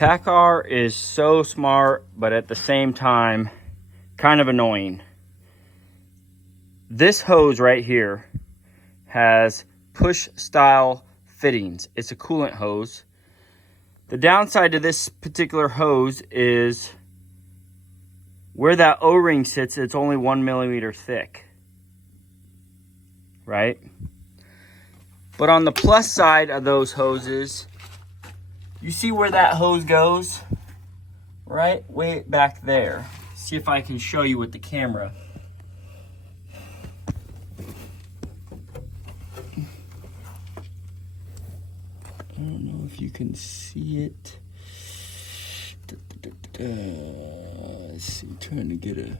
Paccar is so smart, but at the same time, kind of annoying. This hose right here has push style fittings. It's a coolant hose. The downside to this particular hose is where that O-ring sits, it's only 1 millimeter thick, right? But on the plus side of those hoses, you see where that hose goes? Right way back there. See if I can show you with the camera. I don't know if you can see it. Let's see, trying to get a...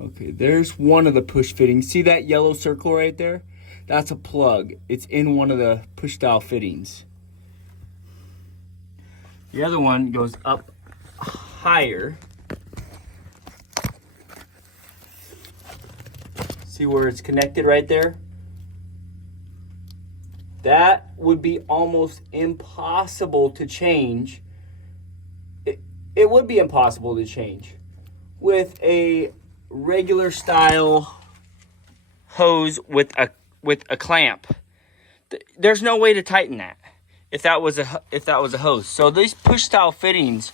Okay, there's one of the push fittings. See that yellow circle right there? That's a plug. It's in one of the push style fittings. The other one goes up higher. See where it's connected right there? That would be almost impossible to change. It would be impossible to change with a regular style hose with a clamp. There's no way to tighten that if that was a hose. So these push style fittings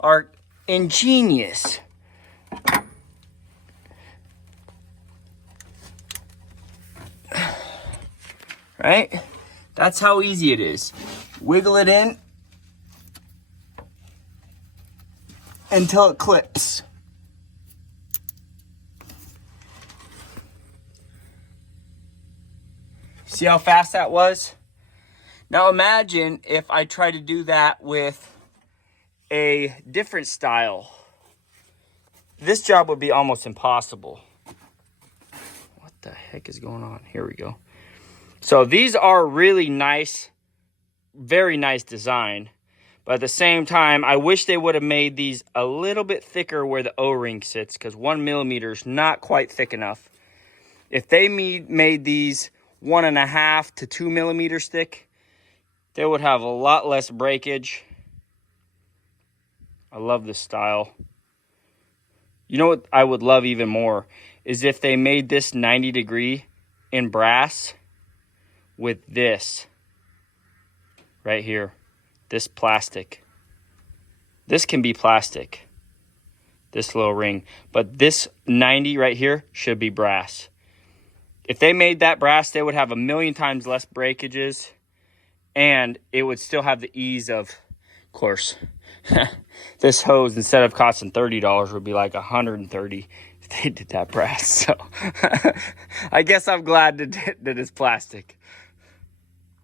are ingenious. Right? That's how easy it is. Wiggle it in until it clips. See how fast that was? Now imagine if I try to do that with a different style. This job would be almost impossible. What the heck is going on? Here we go. So these are really nice, very nice design. But at the same time, I wish they would have made these a little bit thicker where the O-ring sits, because 1 millimeter is not quite thick enough. If they made these 1.5 to 2 millimeters thick, they would have a lot less breakage. I love this style. You know what I would love even more is if they made this 90 degree in brass with this right here, this plastic. This can be plastic, this little ring, but this 90 right here should be brass. If they made that brass, they would have 1,000,000 times less breakages, and it would still have the ease of course, this hose, instead of costing $30, would be like $130 if they did that brass. So I guess I'm glad that it's plastic.